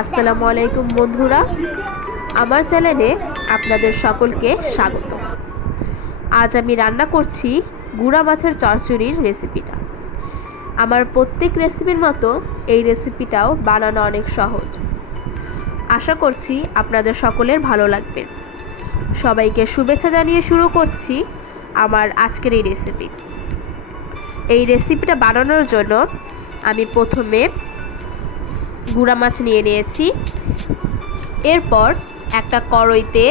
আসসালামু আলাইকুম বন্ধুরা, আমার চ্যানেলে আপনাদের সকলকে স্বাগত। আজ আমি রান্না করছি গুঁড়া মাছের চচ্চড়ির রেসিপিটা। আমার প্রত্যেক রেসিপির মতো এই রেসিপিটাও বানানো অনেক সহজ। আশা করছি আপনাদের সকলের ভালো লাগবে। সবাইকে শুভেচ্ছা জানিয়ে শুরু করছি আমার আজকের এই রেসিপি। এই রেসিপিটা বানানোর জন্য আমি প্রথমে গুঁড়া মাছ নিয়ে নিয়েছি। এরপর একটা কড়াইতে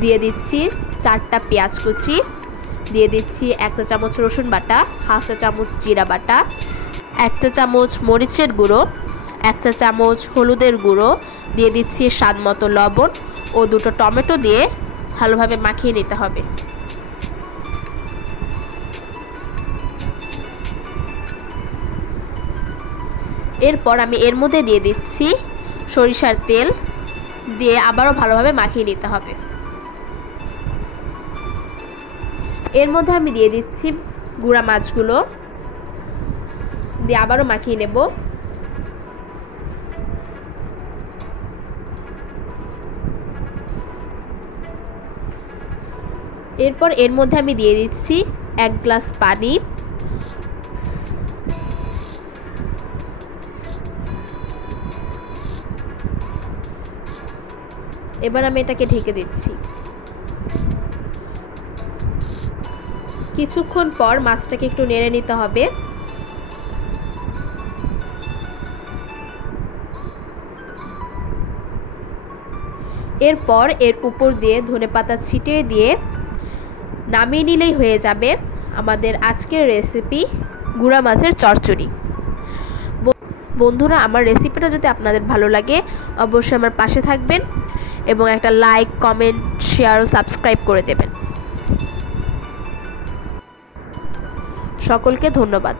দিয়ে দিচ্ছি 4টা পেঁয়াজ কুচি, দিয়ে দিচ্ছি 1 চা চামচ রসুন বাটা, 1/2 চা চামচ জিরা বাটা, 1 চা চামচ মরিচের গুঁড়ো, 1 চা চামচ হলুদের গুঁড়ো, দিয়ে দিচ্ছি স্বাদ মতো লবণ ও 2টো টমেটো দিয়ে ভালোভাবে মাখিয়ে নিতে হবে। এরপর আমি এর মধ্যে দিয়ে দিচ্ছি সরিষার তেল, দিয়ে আবারও ভালোভাবে মাখিয়ে নিতে হবে। এর মধ্যে আমি দিয়ে দিচ্ছি গুঁড়া মাছগুলো, দিয়ে আবারও মাখিয়ে নেব। এরপর এর মধ্যে আমি দিয়ে দিচ্ছি 1 গ্লাস পানি। এবার আমি এটাকে ঢেকে দিচ্ছি। কিছুক্ষণ পর মাছটাকে একটু নেড়ে নিতে হবে। এরপর এর উপর দিয়ে ধনেপাতা ছিটিয়ে দিয়ে নামিয়ে নিলেই হয়ে যাবে আমাদের আজকের রেসিপি গুঁড়া মাছের চচ্চড়ি। বন্ধুরা, আমার রেসিপিটা যদি আপনাদের ভালো লাগে অবশ্যই আমার পাশে থাকবেন এবং একটা লাইক, কমেন্ট, শেয়ার ও সাবস্ক্রাইব করে দেবেন। সকলকে ধন্যবাদ।